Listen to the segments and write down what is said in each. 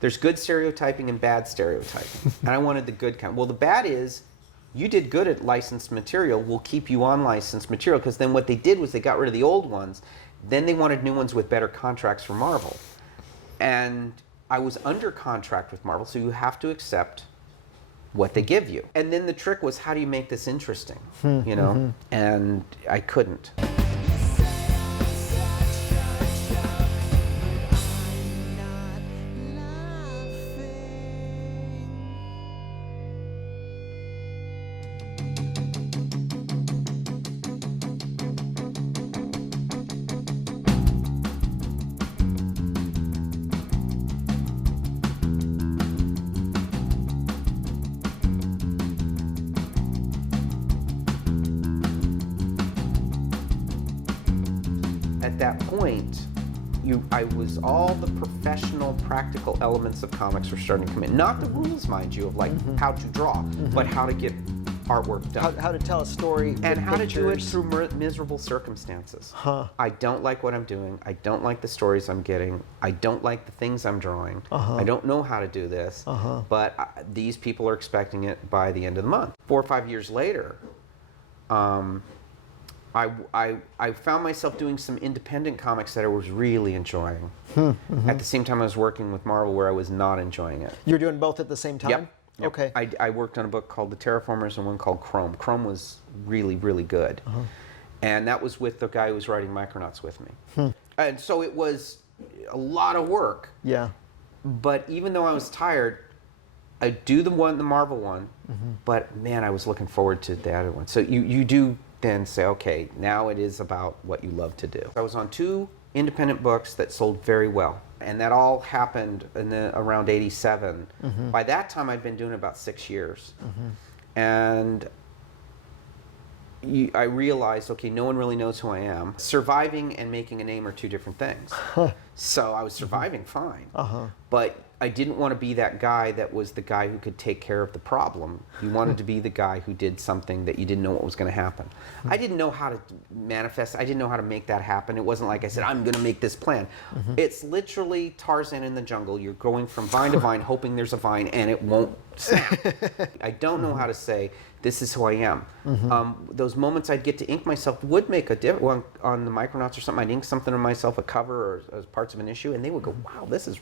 There's good stereotyping and bad stereotyping. And I wanted the good kind. Well, the bad is, you did good at licensed material, we'll keep you on licensed material, because then what they did was they got rid of the old ones, then they wanted new ones with better contracts from Marvel. And I was under contract with Marvel, so you have to accept what they give you. And then the trick was, how do you make this interesting, you know? And I couldn't. At that point, I was all the professional, practical elements of comics were starting to come in. Not the rules, mind you, of like how to draw, but how to get artwork done. How to tell a story and how pictures. to do it through miserable circumstances. I don't like what I'm doing. I don't like the stories I'm getting. I don't like the things I'm drawing. I don't know how to do this, but these people are expecting it by the end of the month. 4 or 5 years later, I found myself doing some independent comics that I was really enjoying. At the same time I was working with Marvel where I was not enjoying it. You're doing both at the same time? Yep. Okay. I worked on a book called The Terraformers and one called Chrome. Chrome was really, really good. And that was with the guy who was writing Micronauts with me. And so it was a lot of work. Yeah. But even though I was tired, I'd do the Marvel one, but man, I was looking forward to the other one. So you do then say, okay, now it is about what you love to do. I was on 2 independent books that sold very well. And that all happened in around 87. By that time, I'd been doing it about 6 years. And I realized, okay, no one really knows who I am. Surviving and making a name are 2 different things. So I was surviving fine. But I didn't want to be that guy that was the guy who could take care of the problem. You wanted to be the guy who did something that you didn't know what was going to happen. I didn't know how to manifest. I didn't know how to make that happen. It wasn't like I said, I'm going to make this plan. It's literally Tarzan in the jungle. You're going from vine to vine, hoping there's a vine, and it won't snap. I don't know how to say, this is who I am. Those moments I'd get to ink myself would make a difference. On the Micronauts or something, I'd ink something on myself, a cover or as parts of an issue, and they would go, wow, this is,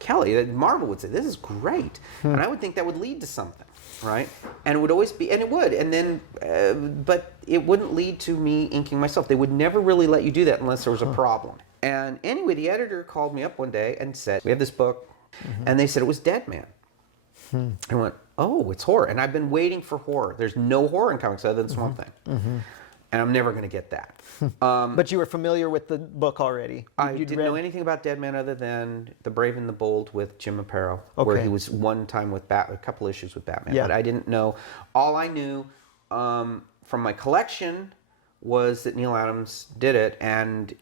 Kelley, Marvel would say, this is great. And I would think that would lead to something, right? And it would always be, and it would, and then, but it wouldn't lead to me inking myself. They would never really let you do that unless there was a problem. And anyway, the editor called me up one day and said, we have this book, and they said it was Dead Man. I went, oh, it's horror. And I've been waiting for horror. There's no horror in comics other than Swamp Thing. And I'm never going to get that. But you were familiar with the book already? I didn't know anything about Dead Man other than The Brave and the Bold with Jim Aparo, where he was one time with a couple issues with Batman. But I didn't know. All I knew from my collection was that Neil Adams did it, and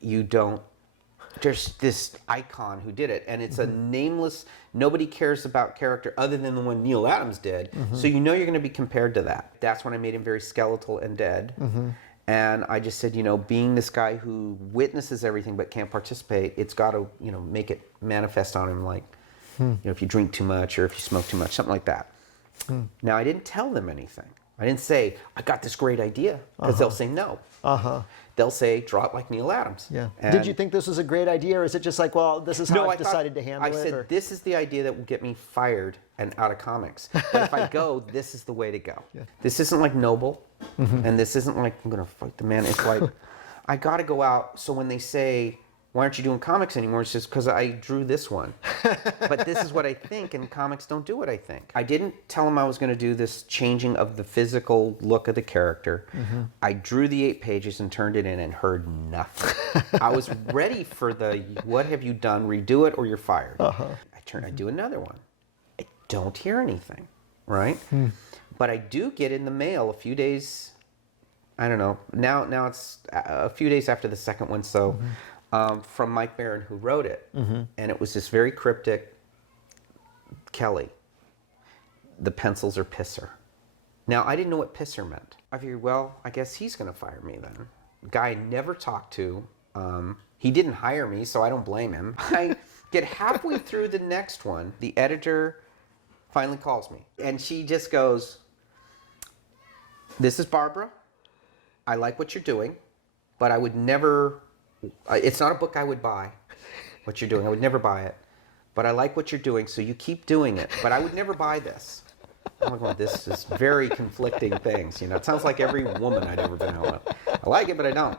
there's this icon who did it, and it's a nameless, nobody cares about character other than the one Neil Adams did, so you know you're going to be compared to that. That's when I made him very skeletal and dead, and I just said, you know, being this guy who witnesses everything but can't participate, it's got to, you know, make it manifest on him, like, you know, if you drink too much or if you smoke too much, something like that. Now, I didn't tell them anything. I didn't say, I got this great idea, because they'll say no. They'll say, draw it like Neil Adams. Did you think this was a great idea, or is it just like, well, this is how I decided to handle it? I said, this is the idea that will get me fired and out of comics. But if I go, this is the way to go. This isn't like Noble, and this isn't like, I'm going to fight the man. It's like, I got to go out, so when they say, why aren't you doing comics anymore? It's just because I drew this one. But this is what I think, and comics don't do what I think. I didn't tell them I was going to do this changing of the physical look of the character. I drew the 8 pages and turned it in and heard nothing. I was ready for the, what have you done? Redo it or you're fired. I do another one. I don't hear anything, right? But I do get in the mail a few days, I don't know, now it's a few days after the second one, so... from Mike Barron, who wrote it, and it was this very cryptic, Kelley, the pencils are pisser. Now, I didn't know what pisser meant. I figured, well, I guess he's going to fire me then. Guy I never talked to. He didn't hire me, so I don't blame him. I Get halfway through the next one, the editor finally calls me. And she just goes, "This is Barbara. I like what you're doing, but I would never, it's not a book I would buy, what you're doing. I would never buy it. But I like what you're doing, so you keep doing it. But I would never buy this." I'm going, this is very conflicting things. You know, it sounds like every woman I'd ever been out with. I like it, but I don't.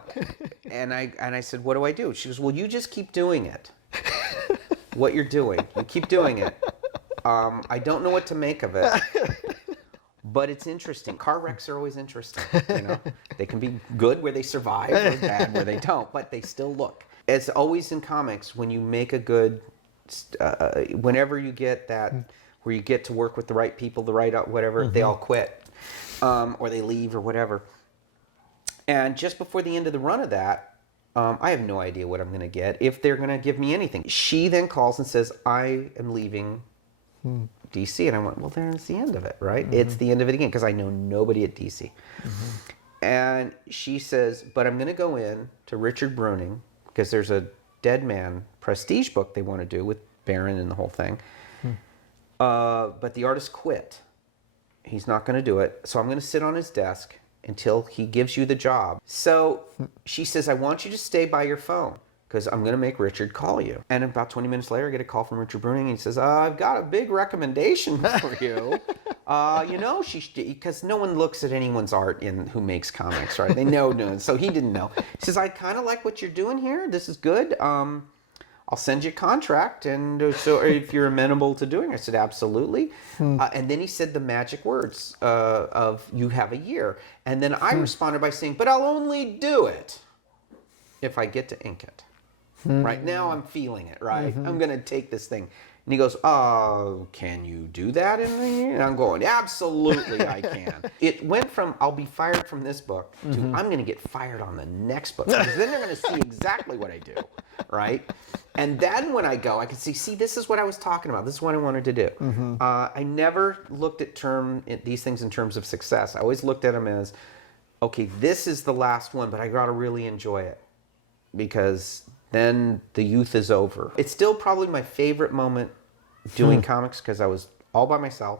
And I said, "What do I do?" She goes, "Well, you just keep doing it. What you're doing. You keep doing it. I don't know what to make of it. But it's interesting. Car wrecks are always interesting. You know, they can be good where they survive or bad where they don't, but they still look." It's always in comics when you make a good, whenever you get that, where you get to work with the right people, the right whatever, they all quit or they leave or whatever. And just before the end of the run of that, I have no idea what I'm going to get, if they're going to give me anything. She then calls and says, "I am leaving DC." And I went, well, there's the end of it, right? It's the end of it again, because I know nobody at DC. And she says, "But I'm going to go in to Richard Bruning, because there's a Dead Man prestige book they want to do with Baron and the whole thing. But the artist quit. He's not going to do it. So I'm going to sit on his desk until he gives you the job." So she says, "I want you to stay by your phone, because I'm going to make Richard call you." And about 20 minutes later, I get a call from Richard Bruning, and he says, "I've got a big recommendation for you." You know, because no one looks at anyone's art who makes comics, right? They know. So he didn't know. He says, "I kind of like what you're doing here. This is good. I'll send you a contract, and so if you're amenable to doing it." I said, "Absolutely." And then he said the magic words of, "You have a year." And then I responded by saying, "But I'll only do it if I get to ink it." Right now I'm feeling it, right? I'm going to take this thing. And he goes, "Oh, can you do that in the year?" And I'm going, "Absolutely I can." It went from, "I'll be fired from this book," to, "I'm going to get fired on the next book." Because then they're going to see exactly what I do, right? And then when I go, I can see, this is what I was talking about. This is what I wanted to do. I never looked at these things in terms of success. I always looked at them as, okay, this is the last one, but I got to really enjoy it, because then the youth is over. It's still probably my favorite moment doing comics, because I was all by myself,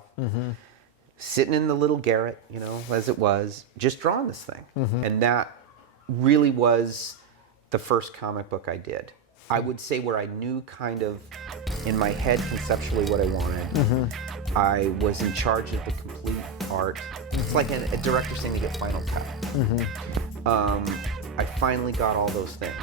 sitting in the little garret, you know, as it was, just drawing this thing. And that really was the first comic book I did. I would say where I knew kind of in my head conceptually what I wanted. I was in charge of the complete art. It's like a director saying to get final cut. I finally got all those things.